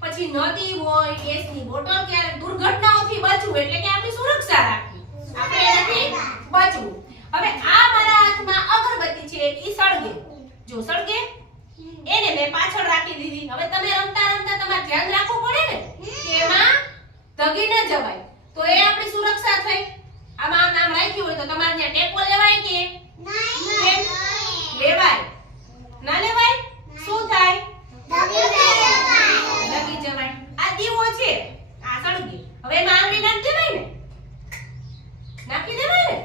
પછી નદી હોય ગેસની બોટલ ક્યારેક દુર્ઘટનાઓથી બચવું એટલે કે આપણી સુરક્ષા રાખવી. આપણે એનાથી બચવું. હવે આ મારા હાથમાં અગરબત્તી છે એ સળગે. જો સળગે એને મેં પાછળ રાખી દીધી. હવે તમે રમતા રમતા તમારે ધ્યાન રાખવું પડે ને કે એમાં દગી ન જવાય તો એ આપણી સુરક્ષા થઈ રાખ્યું હોય તો તમારે ત્યાં ટેકો લેવાય કે? લેવાય. ના લેવાય? શું થાય? દગી જવાય. આ દીવો છે. આ સળગી હવે એમાં આંગળી નાખી દેવાય ને? નાખી દેવાય ને?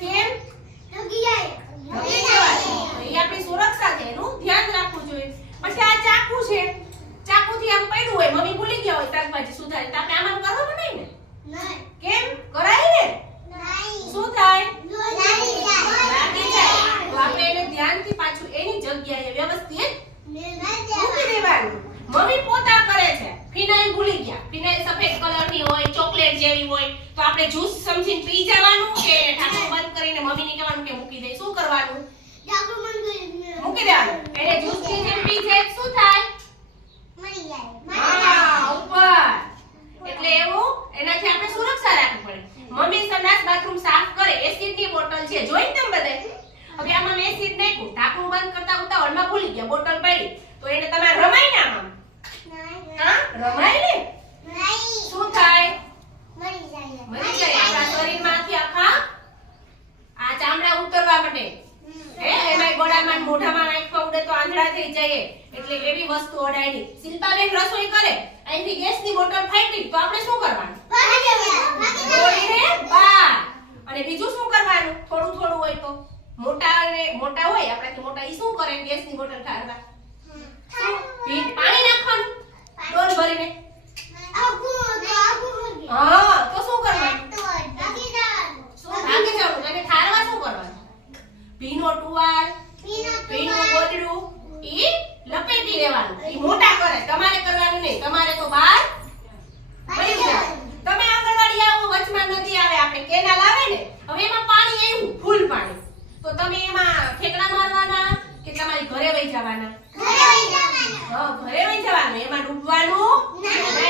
કેમ? દગી જવાય. તો એ આપણી સુરક્ષા છે. એનું ધ્યાન રાખવું જોઈએ. પછી આ ચાકુ છે ચાકુથી આમ પડ્યું હોય મમ્મી ભૂલી ગયા હોય શાકભાજી સુધારી તો આપણે આમાં કરવાનું નહીં ને કેમ કરાય ને શું થાય લાગી જાય તો આપણે એને ધ્યાનથી પાછું એની જગ્યાએ વ્યવસ્થિત મૂકી દેવાનું મમ્મી પોતા કરે છે ફિનાઇલ ભૂલી ગયા ફિનાઇલ સફેદ કલરની હોય ચોકલેટ જેવી હોય તો આપણે જ્યુસ સમજીને પી જવાનું કે ઢાંકણું બંધ કરીને મમ્મીને કહેવાનું કે મૂકી દે. શું કરવાનું? મૂકી દેવાનું. એટલે જ્યુસ પીને પી જાય શું થાય? હા ઉપર. એટલે એવું એનાથી આપણે સુરક્ષા રાખવી પડે. મમ્મી સંડાસ બાથરૂમ સાફ કરે એસિડની બોટલ છે. જોઈ તમે બધે? હવે આમાં મેં એસિડ નાખ્યું. ઢાંકણું બંધ કરતા ઉતાવળમાં ભૂલી ગયા બોટલ પડી. તો એને તમારે રમાય ને આમાં હા રમાય ને શું થાય મરી જાય આપણા શરીરમાંથી આખા આ ચામડા ઉતરવા માટે હે એમાંય ગળામાં ને મોઢામાં નાખવા ઉડે થઈ જાય એટલે એવી વસ્તુ ઓડાડી શિલ્પાબેન રસોઈ કરે. અહીંથી ગેસની બોટલ ફાટી. તો આપણે શું કરવાનું? બા અને બીજું શું કરવાનું? થોડું થોડું હોય તો. મોટા અને મોટા હોય આપણાથી મોટા ઈ શું કરે? ગેસની બોટલ ઠારવા. પાણી નાખવાનું. ડોલ ભરીને હા તો શું કરવાનું શું ભાગી જવાનું અને ઠારવા શું કરવાનું ભીનો ટુવાલ ભીનું ગોદડું ઈ લપેટી દેવાનું ઈ મોટા કરે તમારે કરવાનું નહીં તમારે તો બહાર વળી જવાનું. તમે આંગણવાડી આવો વચમાં નદી આવે આપણે કેનાલ આવે ને હવે એમાં પાણી આવ્યું ફૂલ પાણી તો તમે એમાં ઠેકડા મારવાના કે તમારી ઘરે વહી જવાના? ઘરે વહી જવાનું? એમાં ડૂબવાનું? નહીં.